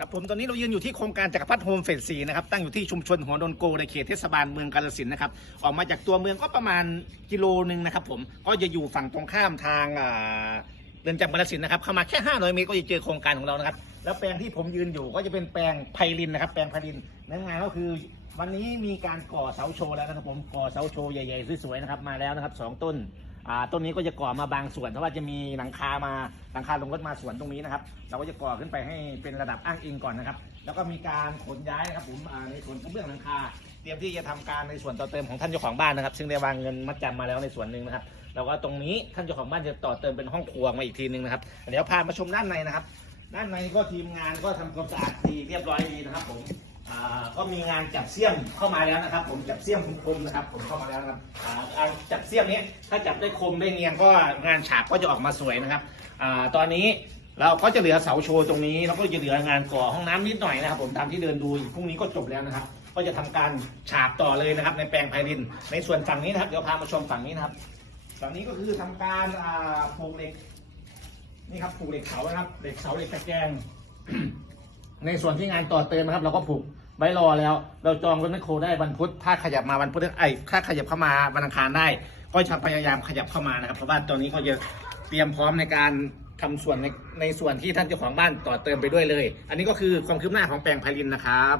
ครับผมตอนนี้เรายืนอยู่ที่โครงการจักรพัฒโฮมเฟสสีนะครับตั้งอยู่ที่ชุมชนหัวโดนโกในเขตเทศบาลเมืองกาฬสินธุ์นะครับออกมาจากตัวเมืองก็ประมาณกิโลนึงนะครับผมก็จะอยู่ฝั่งตรงข้ามทางอ่าเรือนจำกาฬสินธุ์นะครับเข้ามาแค่500เมตรก็จะเจอโครงการของเรานะครับแล้วแปลงที่ผมยืนอยู่ก็จะเป็นแปลงไพลินนะครับแปลงไพลินเนื้องานก็คือ วันนี้มีการก่อเสาโชว์แล้วนะครับผมก่อเสาโชว์ใหญ่ๆสวยๆนะครับมาแล้วนะครับสองต้น อ่าต้นนี้ก็จะก่อมาบางส่วนเพราะว่าจะมีหลังคามาหลังคาลงรถมาส่วนตรงนี้นะครับ เราก็จะก่อขึ้นไปให้เป็นระดับอ้างอิงก่อนนะครับ แล้วก็มีการขนย้ายนะครับผมอ่าในส่วนกระเบื้องหลังคา เตรียมที่จะทำการในส่วนต่อเติมของท่านเจ้าของบ้านนะครับ ซึ่งได้วางเงินมัดจำมาแล้วในส่วนหนึ่งนะครับแล้วก็ตรงนี้ท่านเจ้าของบ้านจะต่อเติมเป็นห้องครัวมาอีกทีหนึงนะครับเดี๋ยวพามาชมด้านในนะครับ ด้านในก็ทีมงานก็ทำความสะอาดดีเรียบร้อยดีนะครับผม ก็มีงานจับเสี้ยมเข้ามาแล้วนะครับ ผมจับเสี้ยมคมๆนะครับ ผมเข้ามาแล้วนะครับอ่าการจับเสี้ยมนี้ถ้าจับได้คมได้เนียงก็งานฉาบก็จะออกมาสวยนะครับอตอนนี้เราก็จะเหลือเสาโชว์ตรงนี้แล้วก็จะเหลืองานก่อห้องน้ำนิดหน่อยนะครับ ผมตามที่เดินดูพรุ่งนี้ก็จบแล้วนะครับ ก็จะทำการฉาบต่อเลยนะครับ ในแปลงไพริน ในส่วนฝั่งนี้นะครับเดี๋ยวพามาชมฝั่งนี้นะครับฝั่งนี้ก็คือทำการผูกเหล็กนี่ครับผูกเหล็กเสานะครับเหล็กเสาเหล็กตะแกรงในส่วนที่งานต่อเติมนะครับ เราก็ผูก ไว้รอแล้ว เราจองรถแมคโครได้วันพุธถ้าขยับมาวันพุธไอ้ถ้าขยับเข้ามาวันอังคารได้ ก็จะพยายามขยับเข้ามานะครับ เพราะว่าตอนนี้เขาจะเตรียมพร้อมในการทำส่วนในในส่วนที่ท่านเจ้าของบ้านต่อเติมไปด้วยเลย อันนี้ก็คือความคืบหน้าของแปลงไพลินนะครับ